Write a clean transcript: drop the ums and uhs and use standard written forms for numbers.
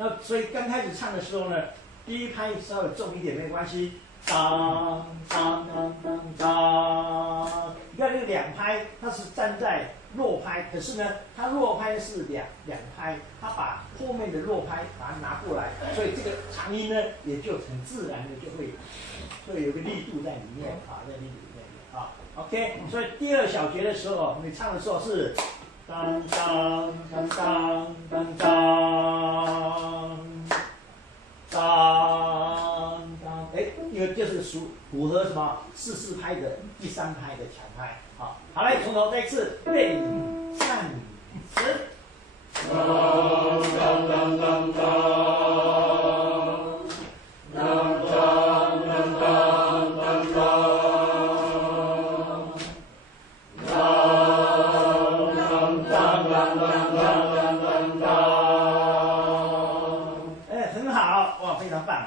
那所以刚开始唱的时候呢，第一拍稍微重一点没关系，当当当当当。你看这个两拍，它是站在弱拍，可是呢，它弱拍是两拍，它把后面的弱拍把它拿过来，所以这个长音呢也就很自然的就会有个力度在里面啊，在力度里面啊。OK， 所以第二小节的时候，你唱的时候是当当当当当当当当，哎，因为这是符合什么4/4拍的第3拍的强拍。好，来从头再一次，备战词。当当当当当，当当当当当当，当当当当当当当。哎，很好，哇，非常棒。